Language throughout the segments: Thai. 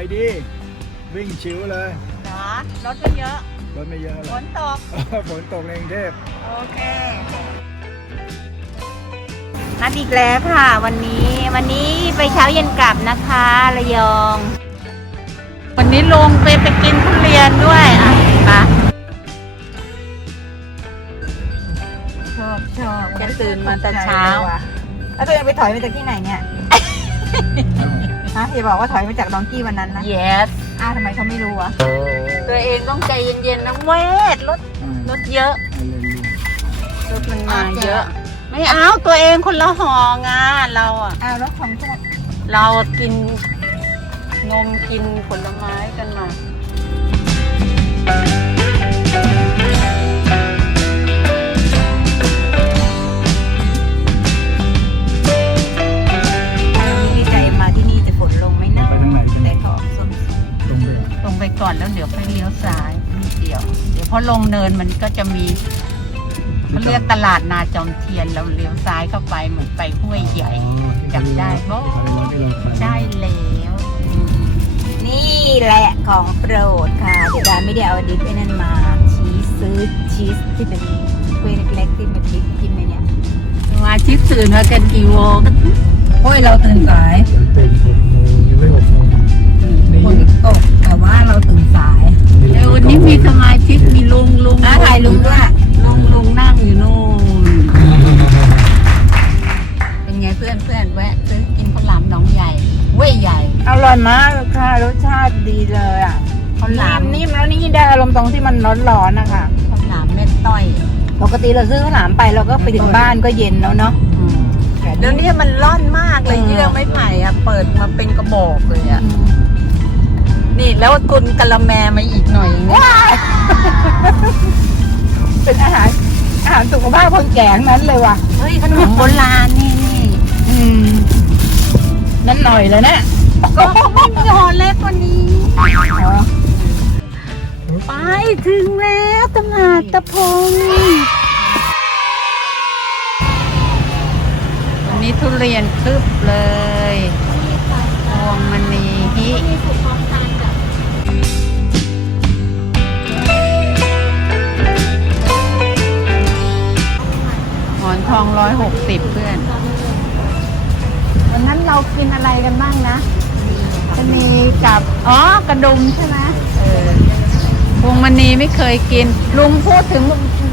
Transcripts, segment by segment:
ายดี วิ่งชิวเลยเหรอรถไม่เยอะรถไม่เยอะฝเลยนตก ฝนตกในกรุงเทพ โอเค นัดอีกแล้วค่ะ วันนี้วันนี้ไปเช้าเย็นกลับนะคะระยอง วันนี้ลงไปไปกินทุเรียนด้วยอะปะชอบชอบจะตื่นมาแต่เช้า แล้วตัวเองไปถอยมาจากที่ไหนเนี่ยฮะอย่าบอกว่าถอยมาจากดองกี้วันนั้นนะ yes อ้าวทำไมเขาไม่รู้วะ ตัวเองต้องใจเย็นๆนะเวทรถรถเยอะรถมันมาเยอะ ไม่เอาตัวเองคนละห่องาเราอะ อ้าวแล้วของโทษเรากินนมกินผลไม้กันมา ลงเนินมันก็จะมีเขาเรียกตลาดนาจอมเทียนเราเลี้ยวซ้ายเข้าไปเหมือนไปห้วยใหญ่จำได้ปะใช่แล้วอืมนี่แหละของโปรดค่ะ เดี๋ยวดาไม่ได้เอาดิฟไอ้นั่นมา ชีสซื้อชีสที่เป็นถ้วยเล็กๆที่มาดิฟกินไหมเนี่ยมาชิดตื่นมากันกี่โมงโอ้ยเราตื่นสายตื่นหกโมงยังไม่หกโมงนี่ฝนตกแต่ว่าเราตื่นสาย เดี๋ยววันนี้มีสมาชิกมีลุงลุงอะถ่ายลุงด้วย ลุงลุงนั่งอยู่นู่น เป็นไงเพื่อนเพื่อนแวะซื้อกินข้าวหลามหน้องใหญ่ เว้ยใหญ่อร่อยมากค่ะรสชาติดีเลยอะข้าวหลามนิ่มๆแล้วนี่ได้อารมณ์ตรงที่มันร้อนๆนะคะข้าวหลามเม็ดต้อยปกติเราซื้อข้าวหลามไปเราก็ไปถึงบ้านก็เย็นแล้วเนาะแล้วเนี่ยมันร่อนมากเลยอืมเยื่อไม้ไผ่อะเปิดมาเป็นกระบอกเลยอะ นี่แล้วตุนกะละแมมาอีกหน่อยอย่างเงี้ยเป็นอาหารอาหารสุขภาพคนแก่ทั้งนั้นเลยว่ะ เฮ้ยขนมโบราณนี่นี่อืมนั่นหน่อยเลยนะก็ไม่มีห่อเล็กกว่านี้ ไปถึงแล้วตลาดตะพงวันนี้ทุเรียนคึบเลยพวงมณีฮิ ทองร้อยหกสิบเพื่อน วันนั้นเรากินอะไรกันบ้างนะชะนีกับ อ๋อกระดุมใช่ไหมเออพวงมณีไม่เคยกิน ลุงพูดถึง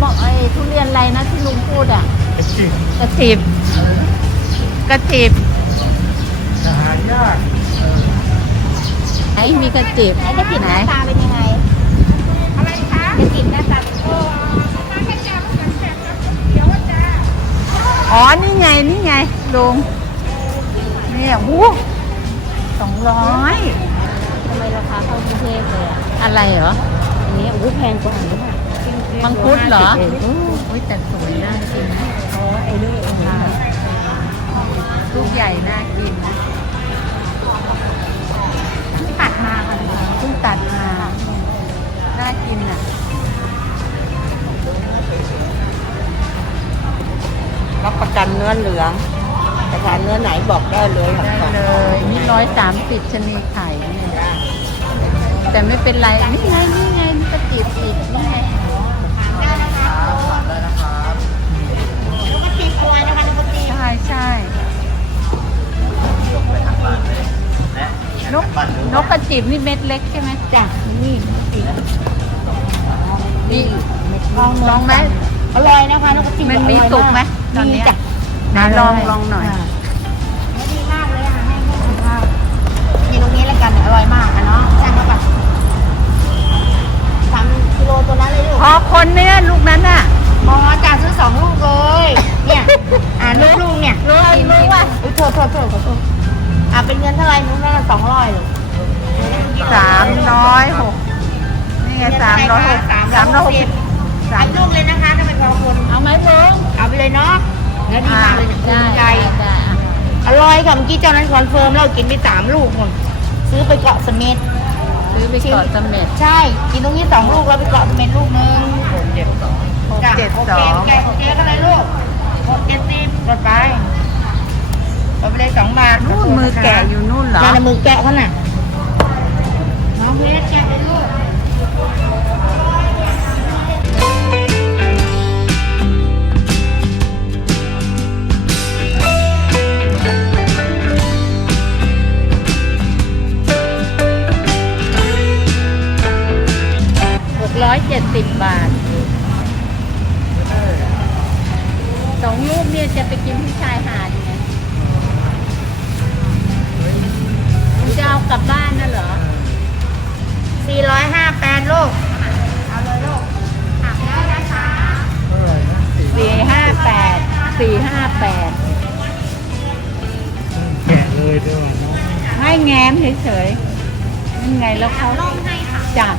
บอกไอ้ทุเรียนอะไรนะที่ลุงพูดอะกระถิบกระถิบจะหายากไหนมีกระถิบไหนจะกินหไหนน้าตาเป็นยังไง อะไรคะจะกินหน้า อ๋อ นี่ไง นี่ไงลุงเนี่ยวู้สองร้อยทำไมราคาเข้ากรุงเทพเลยอะอะไรเหรอ อันนี้อู้แพงกว่าหรือเปล่ามังคุดเหรออุ้ยแต่สวยน่ากินนะอ๋อไอ้นี่เองค่ะลูกใหญ่น่ากินนะตัดมาค่ะเพิ่งตัดมา น่ากินอะ รับประกันเนื้อเหลืองแต่ถ้าเนื้อไหนบอกได้เลยได้เลยนี่ร้อยสามสิบชะนีไข่เนี่ยแต่ไม่เป็นไรนี่ไงนี่ไงมันกระจีบอีกนี่ไงลูกกระติกอะไรนะคะลูกกระติกใช่ใช่นกนกกระจิบนี่เม็ดเล็กใช่ไหมจ้ะนี่นี่ลองลองไหมอร่อยนะคะลูกกระติกมันมีสุกไหม ตอนเนี้ยจ้ะนะลองลองหน่อยไม่ดีมากเลยอะให้ให้สุขภาพกินตรงนี้แล้วกันเนี่ยอร่อยมากอะเนาะช่างเข้าไปสามกิโลตัวนั้นเลยลูกพอคนไหมเนี่ยลูกนั้นอะมอจ่าซื้อสองลูกเลย เนี่ย อ่าลูกลูกเนี่ยรู้รู้ว่า อุ้ยโทษโทษโทษขอโทษอ่าเป็นเงินเท่าไหร่นู้นน่ะสองร้อยเลยสามร้อยหกนี่ไงสามร้อยหกสามร้อยหกสิบสาอัมนลูกเลยนะคะ ถ้าเป็นพอคนเอาไหมลุงเอาไปเลยเนาะเนื้อดีมากเลยเนี่ยภูได้มิใจได้ได้อะอร่อยค่ะเมื่อกี้เจ้านั้นคอนเฟิร์มเรากินไปสามลูกหมดซื้อไปเกาะเสม็ดซื้อไปเกาะเสม็ดใช่ กินตรงนี้สองลูกแล้วไปเกาะเสม็ดลูกนึงหกเจ็ดสโออเคงแกะเจ๊ก็เลยลูกหกเจ็ดสิบกดไปกดไปเลยสองบาทนู่นมือแกะอยู่นู่นเหรอนั่นนะมือแกะเขาน่ะเวสแกเป็นลูก สิบบาทสองลูกเนี่ยจะไปกินที่ชายหาดไงคุณจะเอากลับบ้านน่ะเหรอสี่ร้อยห้าแปดลูกเอาเลยลูกหักได้นะคะเท่าไหร่นะสี่สี่ห้าแปดสี่ห้าแปดแกะเลยดีกว่าเนาะให้แง้มเฉยๆนั่นไงแล้วเขาล่มให้ค่ะจ้ะ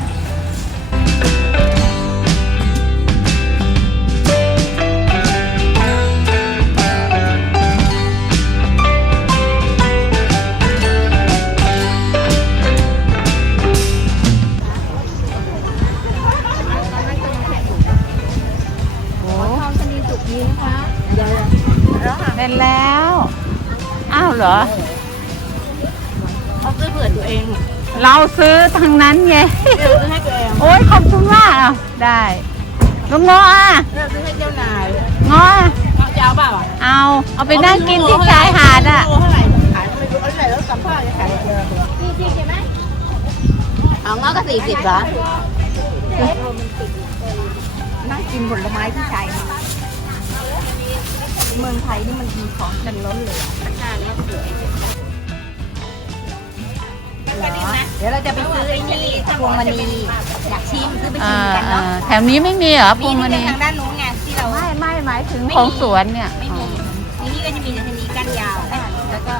เหรอ เขาซื้อเผื่อตัวเองเราซื้อทางนั้นไง เดี๋ยวซื้อให้ตัวเองโอ้ยขอบคุณมากอะได้ลุงงออะเดี๋ยวซื้อให้เจ้านายงออะเอาจะเอาเปล่าอะเอาเอาไปนั่งกินที่ชายหาดอะ โลเท่าไหร่ขายไม่รู้อะไรแล้วสัมภาษณ์จะขายสี่สิบใช่ไหมเอางั้นก็สี่สิบเหรอนั่งกินผลไม้ที่ชายหาดเมืองไทยนี่มันมีของกันล้นเลยอะ เหรอเดี๋ยวเราจะไปซื้อไอ้นี่พวงมณีอยากชิมซื้อไปชิอ่ามกันอ่าเนาะแถวนี้ไม่มีเหรอพวงมมีณีทางด้านนู้นไงที่เรา ไม่ไม่หมายถึงไม่มี ของสวนเนี่ยไม่มีที่นี่ก็จะมีแต่ชนีก้านยาวแล้วก็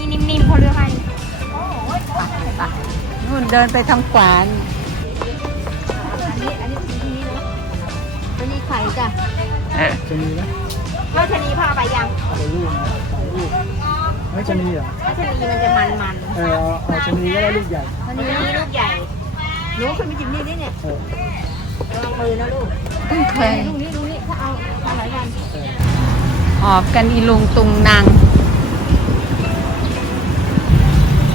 นี่นิ่มๆเขาเลือกให้ไปนู่นเดินไปทางขวานอัน จะมีไหมก็ชนีพาไปยังเอาลูกนะสองลูกไม่จะมีเหรอก็ชนีมันจะมันเออเอาเอาจะมีก็ได้ลูกใหญ่ๆชนีลูกใหญ่หนูเคยไปจิมนี่นี่เนี่ยเออระวังมือนะลูกไม่เคยลูกนี้ลูกนี้ถ้าเอาทำอะไรกันเออออกกันอีลุงตุงนาง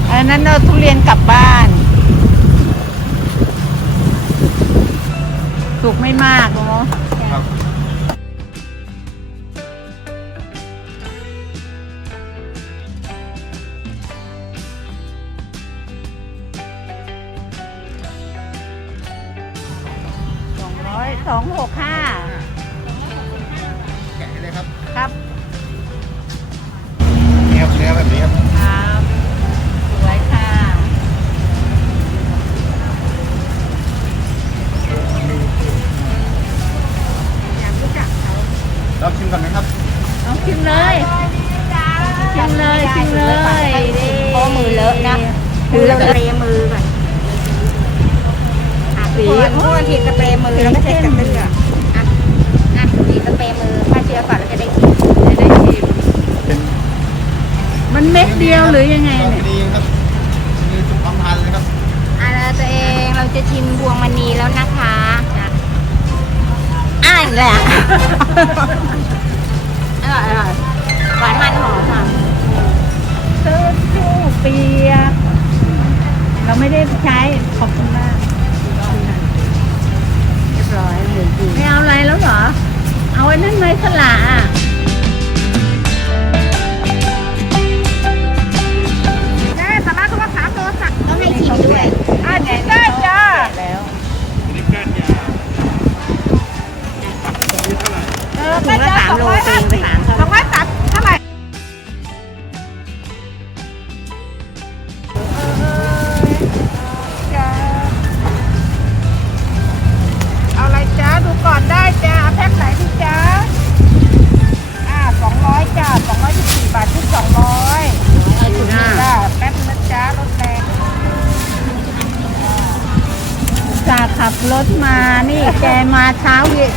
อันนั้นเราทุเรียนกลับบ้าน สุกไม่มากเนาะ สองหกห้า จะชิมพวงมณีแล้วนะคะอะอีกแล้วอร่อยอร่อยหวานมันหอมค่ะเสื้อชูเปียกเราไม่ได้ใช้ขอบคุณมากเรียบร้อยเหมือนจริงไม่เอาอะไรแล้วเหรอ เอาไอ้นั่นไหมสละอะแม่สามารถโทรศัพท์โทรศัพท์ต้องให้ชิมด้วยอะชิมได้จ้า แล้วถุงละสามโลเองไปสามเท่าไหร่ มาเช้าเย็น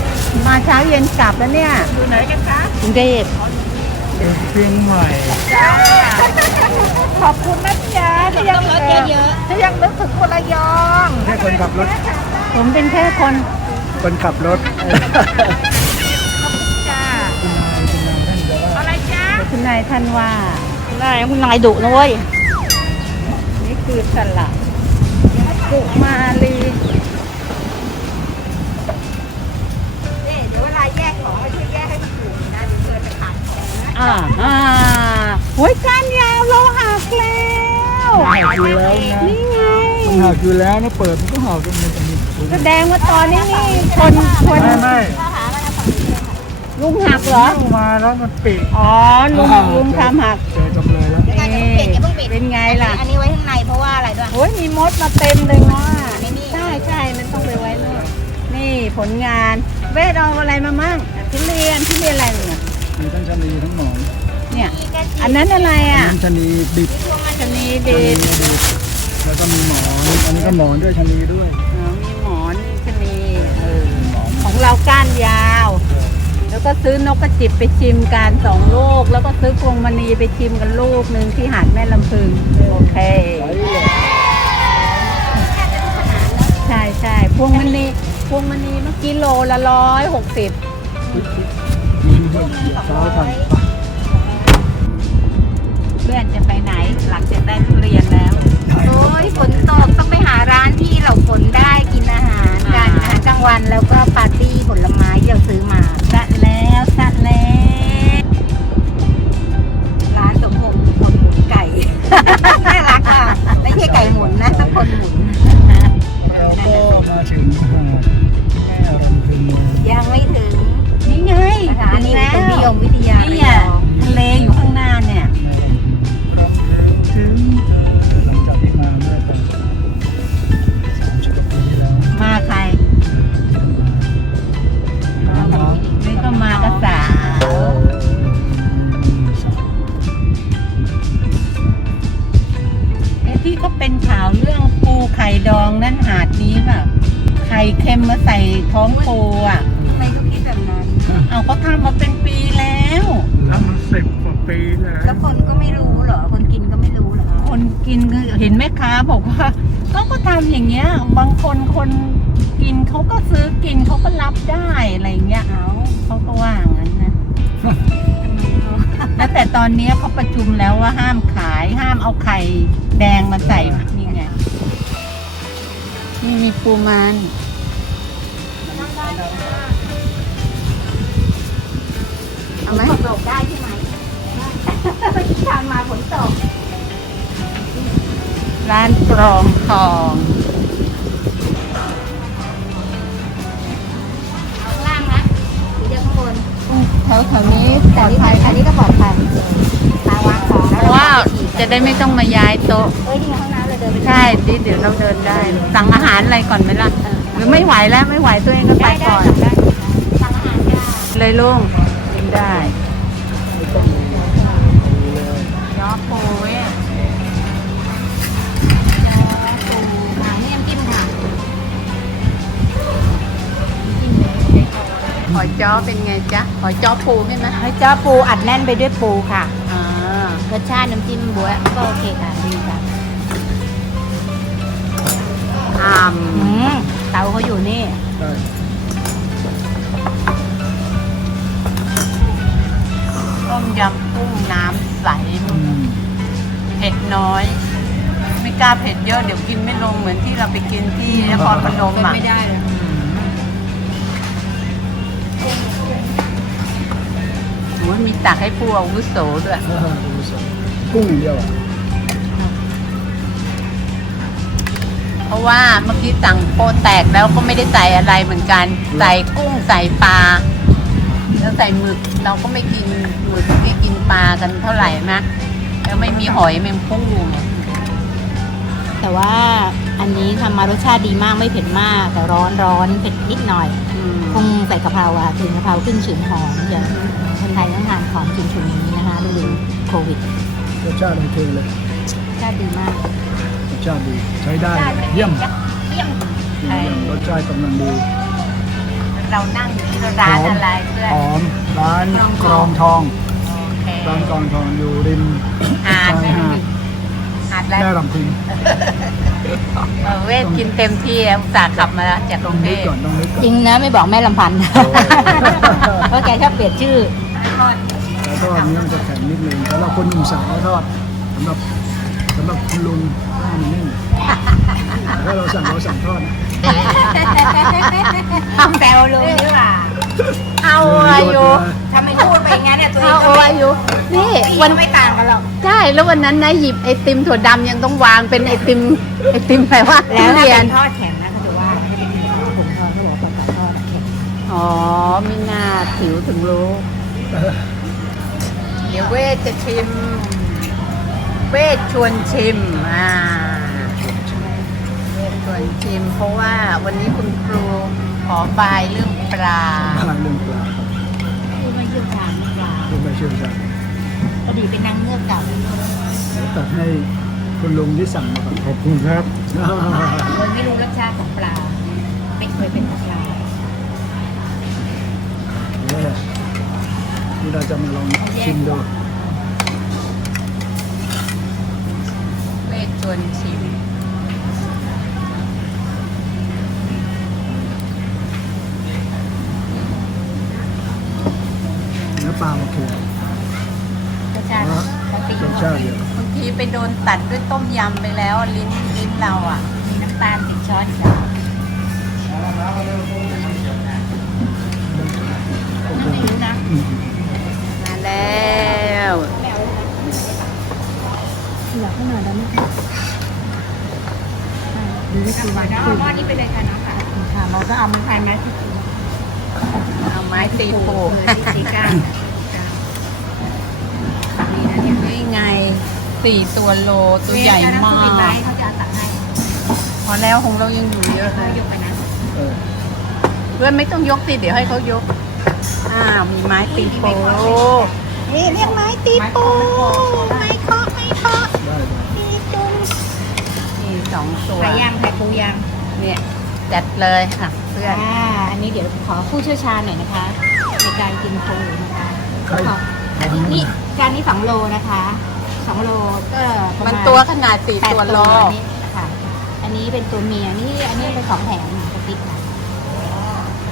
มาเช้าเย็นกลับแล้วเนี่ยอยู่ไหนกันคะกรุงเทพเชียงใหม่จ้าขอบคุณนะจ๊ะที่ยังต้องลดเยอะที่ยังนึกถึงคนระยองแค่คนขับรถ ผมเป็นแค่คน คนขับรถจ้าคุณนายคุณนายท่านคุณนายท่านว่านายคุณนายดุนะเว้ยนี่คือสลัดกุมาลี องนะอ่าอ่าโอ้ยก้านยาวเราหักแล้วหักอยู่แล้วนะนี่ไงมันหักอยู่แล้วนะเปิดมันก็หักกันมันจะมีแสดงว่าตอนนี้นี่คนคนไม่ไม่ลุงหักเหรอเข้ามาแล้วมันปิดอ๋อลุงลุงทำหักเจอจำเลยแล้วเดี๋ยวกันอย่าเพิ่งปิดอย่าเพิ่งปิดเป็นไงล่ะ อันนี้ไว้ข้างในเพราะว่าอะไรด้วยโอ้ยมีมดมาเต็มเลยว่าไม่มีใช่ใช่มันต้องไปไว้เลยนี่ผลงาน เวทเอาอะไรมามั่งทุเรียนทุเรียนอะไรเนี่ยมีทั้ง ชะนีทั้งหมอนเนี่ยมีแค่อันนั้นอะไรอะทั้งชะนีดิบชะนีชะดีนีดิบแล้วก็มีหมอนอันนี้ก็หมอนด้วยชะนีด้วยอ๋อมีหมอนชะนีเออหมอนของเราก้านยาว แล้วก็ซื้อนกกระจิบไปชิมกันสองลูก แล้วก็ซื้อพวงมณีไปชิมกันลูกหนึ่งที่หาดแม่ลำพึง โอเค ใช่ใช่พวงมณีพวงมณีเมื่อกี้โลละร้อยหกสิบ เช้าทำเพื่อนจะไปไหน หลังจากได้ทุเรียนแล้ว โอ้ยฝนตกต้องไปหาร้านที่เราฝนได้กินอาหารกันอาหารกลางวันแล้วก็ปาร์ตี้ผลไม้ที่เราซื้อมาสัดแล้วสัดแล้วร้านสมพงษ์คนหมุนไก่น่ารักอะไม่ใช่ไก่หมุนนะต้องคนหมุนเราก็มาถึงหาดแม่รำพึงยังไม่ถึง ยมวิทยานี่อะทะเลอยู่ข้างหน้าเนี่ยแม่รำพึงครับถึงเธอหลังจากที่มาเมื่อตอนสามสิบปีที่แล้วมาใครน้ำครับนี่ก็มากระสาวเอ๊ะที่ก็เป็นข่าวเรื่องปูไข่ดองนั่นหาดนี้แบบไข่เค็มมาใส่ท้องปูอะทำไมเขาคิดแบบนั้น เอาเขาทำมาเป็นปี แล้วทำมาสิบกว่าปีแล้วแล้วคนก็ไม่รู้เหรอ คนกินก็ไม่รู้เหรอ คนกินคือเห็นแม่ค้าบอกว่าเขาก็ทำอย่างเงี้ย บางคนคนกินเขาก็ซื้อกินเขาก็รับได้อะไรอย่างเงี้ยเอาเขาก็ว่างั้นนะ แล้วแต่ตอนเนี้ยเขาประชุมแล้วว่าห้ามขายห้ามเอาไข่แดงมาใส่นี่ไงนี่มีปูมัน เอาไหมฝนตกได้ใช่ไหมที่ทานมาฝนตก ร้านกรองทองเอาข้างล่างนะหรือจะข้างบนแถวแถวๆนี้ปแต่ลอดนี่ภัยอันนี้ก็ปลอดภัยมาวางของเพราะว่าจะได้ไม่ต้องมาย้ายโต๊ะเอ้ยนี่ไงห้องน้ำเลยเดินไปใช่ดิเดี๋ยวเราเดินได้ สั่งอาหารอะไรก่อนไหมล่ะ หรือไม่ไหวแล้วไม่ไหวตัวเองก็ไปได้ได้ก่อนได้สั่งอาหารจ้าเลยลุงกิน ได้ไม่ต้องดูเลยย้อปูเว้ยอ่านี่น้ำจิ้มค่ะหอยจ้อเป็นไงจ๊ะหอยจ้อปูใช่ไหมเฮ้ยจ้าปูอัดแน่นไปด้วยปูค่ะอ่ารสชาติน้ำจิ้มบัวก็โอเคค่ะดีค่ะอ่ามอืมเตาเขาอยู่นี่ ต้มยำกุ้งน้ำใสอืมเผ็ดน้อย ไม่กล้าเผ็ดเยอะเดี๋ยวกินไม่ลงเหมือนที่เราไปกินที่นครพนมอะไม่ได้เลยโอ้ยมีตักให้ผู้อาวุโสด้วยอ่าดูสิกุ้งอย่างเดียวอะเพราะว่าเมื่อกี้สั่งโปแตกแล้วก็ไม่ได้ใส่อะไรเหมือนกัน ใส่กุ้งใส่ปลา แล้วใส่หมึกเราก็ไม่กินหมึกไม่กินปลากันเท่าไหร่นะแล้วไม่มีหอยแมงปูแต่ว่าอันนี้ทำมารสชาติดีมากไม่เผ็ดมาก แต่ร้อนร้อนเผ็ดนิดหน่อยอืมคงใส่กะเพราอะถึงกะเพราขึ้นฉุนหอมอย่างคนไทยต้องทานของฉุนฉุนๆอย่างนี้นะคะฤดูโควิดรสชาติโอเคเลยรสชาติดีมากรสชาติดีใช้ได้เยี่ยมเยี่ยมเยี่ยมรสชาติกำลังดี เรานั่งอยู่ที่ร้านอะไรเพื่อน หอมร้านกรองทองโอเคร้านกรองทองอยู่ริมหาดชายหาดหาดแล้วแม่ลำพึงเออเวทกินเต็มที่อุตส่าห์ขับมาจากกต้อรุงงเทนึกพก่อนต้องนึกก่อนจริงนะไม่บอกแม่ลำพันธ์ เพราะแกชอบเปลี่ยนชื่อแต่ทอดนี่มันจะแข็งนิดนึงสำหรับคนหนุ่มสาวทอดสำหรับสำหรับคุณลุงข้าวมันนิ่มถ้าเราสั่งเราสั่งทอดนะ ต้องแซวลุงดีกว่าเอาอายุทำไมพูดไปอย่างนั้นเนี่ยตัวเอเอางก็ไม่อายุนี่พี่วันก็ไม่ต่างกันหรอก ใช่แล้ววันนั้นนะหยิบไอติมถั่วดำยังต้องวางเป็นไอติมไอติมอะไรวะแล้วถ้าทุเรียเป็นนทอดแข็งนะเขาจะว่าถ้าเป็นผงทอดเขาบอกว่าปลาทอดแข็งอ๋อมิน่าผิวถึงรู้ เดี๋ยวเวทจะชิม เวทชวนชิมอ่าเวท ชวนชิม เพราะว่าวันนี้คุณครูขอบายเรื่องปลาอะไรเรื่องปลาครับคือไม่เชี่ยวชาญไม่ปลาคุณไม่เชื่อใจพอดีเป็นนางเงือกเก่าเดี๋ยวตัดให้คุณลุงที่สั่งมาก่อนขอบคุณครับ เลยไม่รู้รสชาติของปลา ไม่เคยเป็นปลานี่เราจะมาลองชิมดู เวทชวนชิม เนื้อ ปลาโอเครสชาติปกติรสชาติเดียว บางทีไปโดนตัดด้วยต้มยำไปแล้ว ลิ้นลิ้นเราอะ มีน้ำตาลติดช้อนอีกแล้วโอเคไม่รู้นะอืมมาแล้วไม่เอาเหลือขนาดนั้นนะคะดูวิธีวางเอาหม้อนี้ไปเลยค่ะน้องค่ะค่ะเราก็เอามันทานนะที่เอาไม้ตีปูสีก้านดีนะเนี่ย นี่ไง สี่ตัวโลตัวใหญ่มาเวลาน้ำซุปปิดไม้กเขาจะตักให้พอแล้วของเรายังอยู่เยอะเลเขายยกไปนะเออเพื่อนไม่ต้องยกสิเดี๋ยวให้เขายกอ้าวมีไม้ตีปูนี่เรียกไม้ตีปูไม้เคาะไม้เคาะได้ได้ตีปูนี่สองตัวไข่ย่างไข่ปูย่างเนี่ยจัดเลยค่ะเพื่อนอ่าอันนี้เดี๋ยวขอผู้เชี่ยวชาญหน่อยนะคะในการกินปูนะคะใครขออันนี้นี่จานนี้สองโลนะคะ สองโลก็ประมันมาณตัวขนาดสี่แปดตัวโลนี่ค่ะ อันนี้เป็นตัวเมียนี่อันนี้เป็นของแถมนะกระติกนะ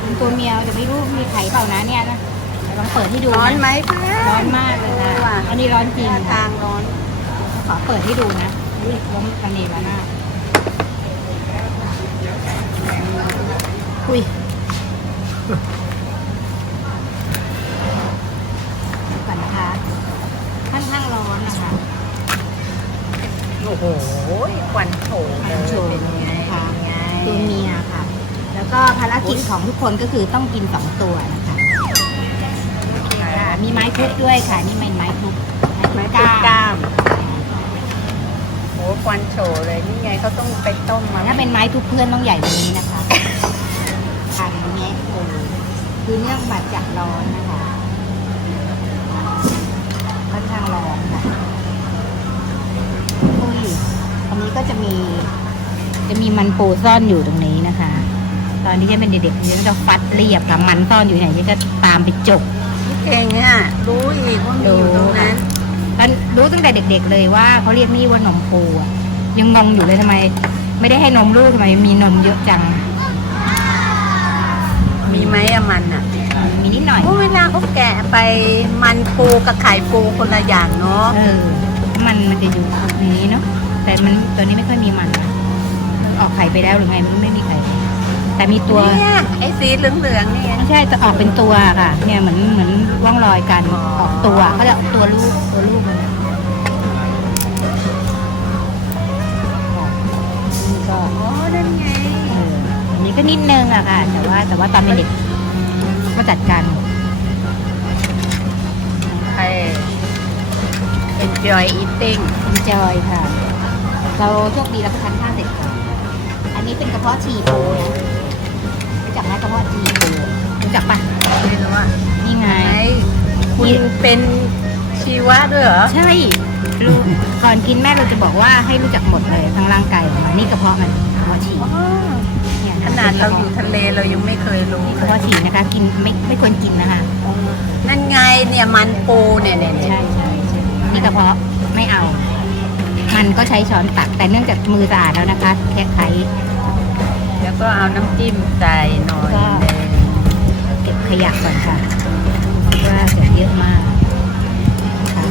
เป็นตัวเมียแต่ไม่รู้มีไข่เปล่านะเนี่ยนะเดี๋ยวลองเปิดให้ดูะร้อนไหมเพื่อน ร้อนมากเลยนะว่ะ อันนี้ร้อนจริงท่าทางร้อน ขอเปิดให้ดูนะอุ้ยล้มกันเนละหน้าอุ้ย ข้างร้อนนะคะโอ้โหควันโถเลยควันโถเป็นไงนะคะเป็นไงตัวเมียค่ะ แล้วก็ภารกิจของทุกคนก็คือต้องกินสองตัวนะคะค่ะมีไม้ทุบด้วยค่ะ นี่เป็นไม้ทุบไม้ทุตีบกล้ามโอ้ควันโฉเลยนี่ไงเขาต้องไปต้มมาถ้าเป็นไม้ทุบเพื่อนต้องใหญ่กว่านี้นะคะพันแงะโอ้คือเนื่องมาจากร้อนนะคะค่อน ข้างร้อนค่ะอุ้ยอันนี้ก็จะมี จะมีมันปูซ่อนอยู่ตรงนี้นะคะ ตอนที่ฉันเป็นเด็กๆฉันจะฟัดเรียบกับมันซ่อนอยู่ไหนฉันก็ตามไปจกเก่งอะรู้อีกว่ามีอยู่ตรงนั้นตอนรู้ตั้งแต่เด็ก ๆ เลยว่าเขาเรียกนี่ว่านมปูอะยังงงอยู่เลยทำไม ไม่ได้ให้นมลูกทำไมมีนมเยอะจัง มีไหมอะมันอะมี นิดหน่อยโอ้เวลาเขาแกะไปมันปูกับไข่ปูคนละอย่างเนาะเออ มันมันจะอยู่ตรงนี้เนาะแต่มันตัวนี้ไม่ค่อยมีมันนะออกไข่ไปแล้วหรือไงมันไม่มีไข่ แต่มีตัวเนี่ยไอ้สีเหลืองๆนี่ไงไม่ใช่จะออกเป็นตัวค่ะ เนี่ยเหมือนเหมือนร่องรอยกันอ๋อออกตัวเขาจะออกตัวลูกตัวลูกมันนะนี่ก็อ๋อนั่นไงเอออันนี้ก็นิดนึงอะค่ะ แต่ว่าแต่ว่าตอนเป็นเด็ก ก็จัดการใคร enjoy eating เป็นจอยค่ะ เราโชคดีเราก็ทานข้าวเสร็จก่อนอันนี้เป็นกระเพาะฉี่ปูนะรู้จักไหมกระเพาะฉี่ปูรู้จักปะไม่รู้ว่านี่ไงไง คุณเป็นชีวะด้วยเหรอ ใช่รู้ก่อนกินแม่เราจะบอกว่าให้รู้จักหมดเลยทั้งร่างกายของมันนี่กระเพาะมันกระเพาะฉี่เนี่ย ขนาดเราอยู่ทะเลเรายังไม่เคยรู้เพเพราะสีนะคะ กินไม่ไม่ควรกินนะคะ นั่นไงเนี่ยมันปูเนี่ยเนี่ยใช่ใช่ใช่นี่กระเพาะไม่เอา มันก็ใช้ช้อนตัก แต่เนื่องจากมือสะอาดแล้วนะคะแค่ไข แล้วก็เอาน้ำจิ้มใส่หน่อยเก็บขยะก่อนค่ะเพราะว่าเดี๋ยเยอะมากค่ะ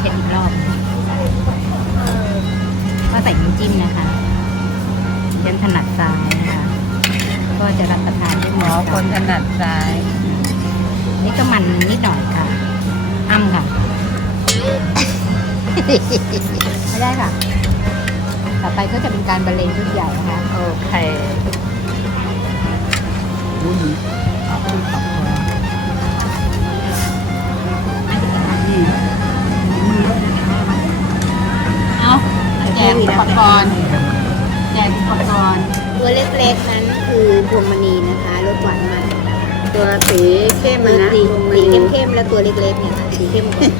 เช็ดอีกรอบก็ใส่น้ำจิ้มนะคะ ฉันถนัดซ้ายนะคะก็จะรับประทานที่หมอคนถนัดซ้าย นี่ก็มันนิดหน่อยค่ะอ้ำค่ะ ไม่ได้ค่ะ ต่อไปก็จะเป็นการบรรเลงชุดใหญ่นะคะโอเควุ้นเอาไปตับก่อนี่มือก็เอาแจกอ แจกอุปกรณ์ตัวเล็กๆนั้นคือพวงมณีนะคะรสหวานมันตัวสีเข้มนะสีสีเข้มๆแล้วตัวเล็กๆเนี่ยค่ะสีเข้มกว่า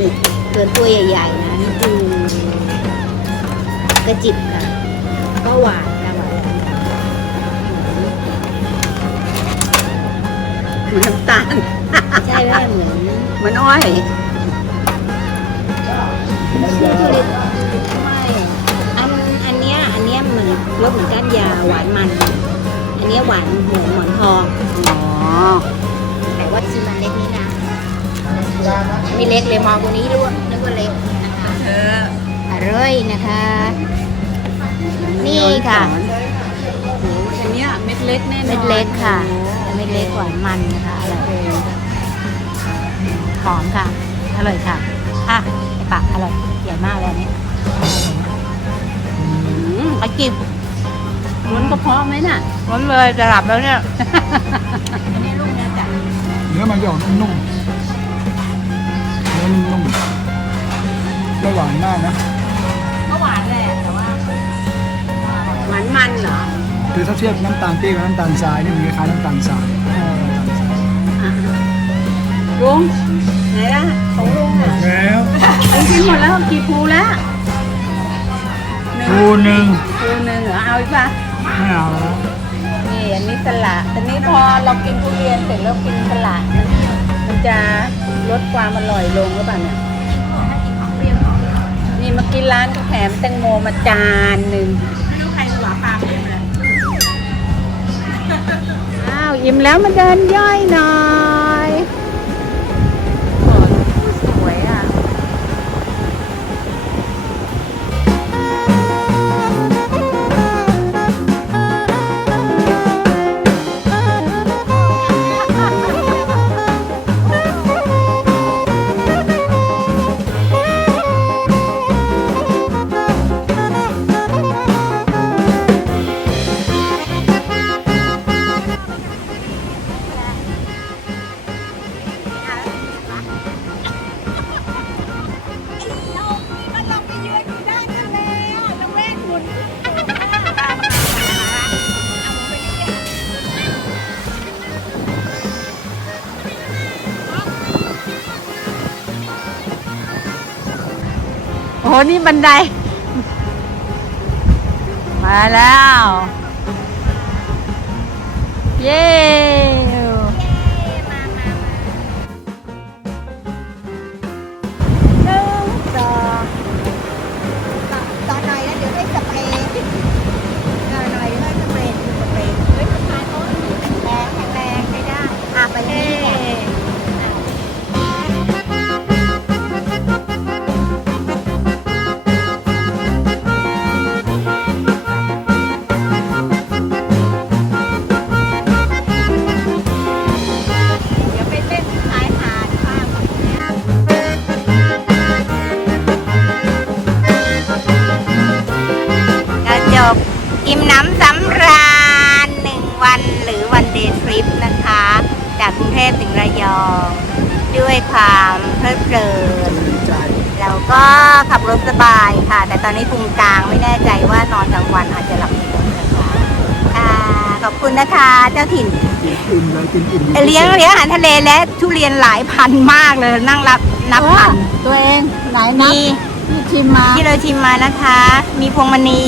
ส่วนตัวใหญ่ๆนั้นคือกระจิบค่ะก็หวานค่ะหวานเหมือนน้ำตาลใช่ไหมเหมือนมือนอ้อย รสเหมือนก้านยาหวานมัน อันเนี้ยหวานเหมือนหมอนทอง อ๋อ แต่ว่าชิมันเล็กนี่นะมีเล็กเลยมองตัวนี้รู้ว่านึกว่าเล็กนะคะเธออร่อยนะคะ นี่ค่ะอันเนี้ยเม็ดเล็กแน่นอนเม็ดเล็กค่ะเม็ดเล็กหวานมันนะคะอร่อยหอมค่ะ อร่อยค่ะอะไอปะอร่อยใหญ่มากเลยอันนี้ กระจิบลุ้นกระเพาะไหมน่ะร้อนเลยจะหลับแล้วเนี่ย อันนี้ลูกนะจ๊ะเนื้อมันจะออกนุ่มๆเนื้อนุ่มๆไม่หวานมากนะ ก็หวานแหละแต่ว่าหวานมันเหรอคือถ้าเทียบน้ำตาลปี๊บกับน้ำตาลทรายนี่มันคล้ายๆน้ำตาลทรายลุงไหนล่ะของลุงอะแล้วลุงกินหมดแล้วกี่ภูแล้ว ภูหนึ่งภูหนึ่งเหรอเอาอีกป่ะไม่เอาแล้วนี่อันนี้สละแต่นี้พอเรากินทุเรียนเสร็จแล้วกินสละมันมันจะลดความอร่อยลงหรือเปล่าเนี่ยนี่มากินร้านก็แถมแตงโมมาจานหนึ่งไม่รู้ใครสวาปามเลยนะอ้าวอิ่มแล้วมาเดินย่อยหน่อย นี่บันได มาแล้ว เย้หนึ่ง จากกรุงเทพถึงระยอง ด้วยความเพลิดเพลินดีใจเราก็ขับรถสบายค่ะ แต่ตอนนี้พุงกลางไม่แน่ใจว่านอนกลางวันอาจจะหลับในรถนะคะค่ะขอบคุณนะคะ เจ้าถิ่นกินอิ่มเลยกินอิ่มเลี้ยงเลี้ยงอาหารทะเลและทุเรียนหลายพันมากเลยนั่งรับนับพันตัวเองไหนนับมีที่ชิมมาที่เราชิมมานะคะ มีพวงมณี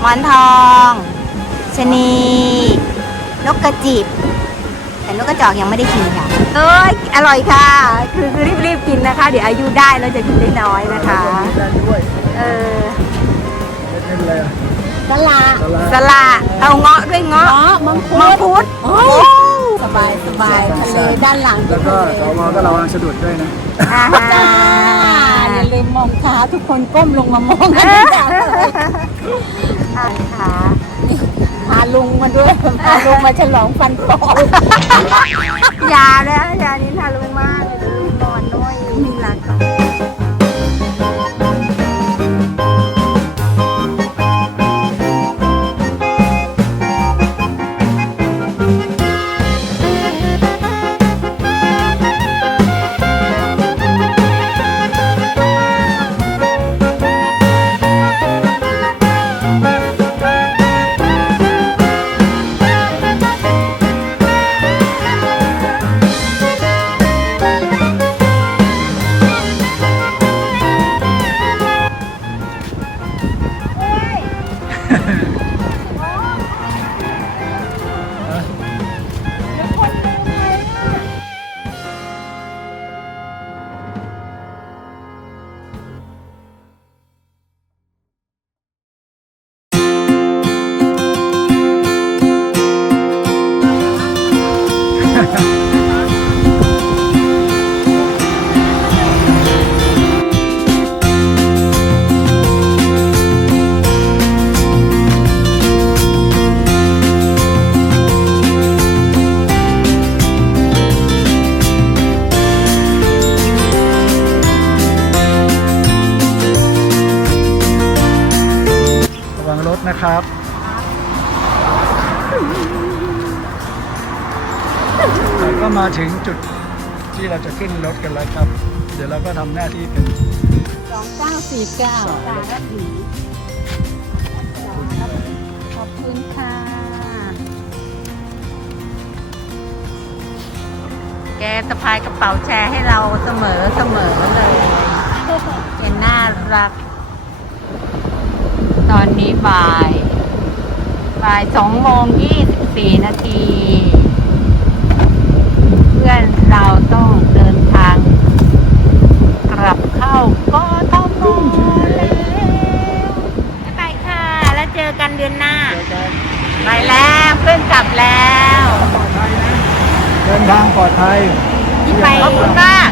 หมอนทองชะนีนกกระจิบ แต่นกกระจอกยังไม่ได้กินค่ะเอ้ยอร่อยค่ะ คือคือรีบๆกินนะคะ เดี๋ยวอายุได้แล้วจะกินได้น้อยนะคะ ได้ด้วยเออเล่นเลยอะสละสละสละเอาเงาะด้วยเงาะอ๋อมังคุมังดคุดโอ้ยสบายสบายทะเลด้านหลังแล้วก็สวก็ระวังสะดุดด้วยนะอ่าจ้าอย่าลืมมองขาทุกคนก้มลงมามองกันอ่าค่ะ พาลุงมาด้วยพาลุงมาฉลองฟันปลอมอย่านะอย่านี้ทารุงมาก สองเก้าสี่เก้าขอบคุณค่ะ แกสะพายกระเป๋าแชร์ให้เราเสมอเสมอเลยแกน่ารัก ตอนนี้บ่าย บ่ายสองโมงยี่สิบสี่นาที เพื่อนเราต้อง ลับเข้ากทมแล้วไปค่ะ แล้วเจอกันเดือนหน้า ไปแล้วเพื่อนกลับแล้วเดินทางปลอดภัยขอบคุณมาก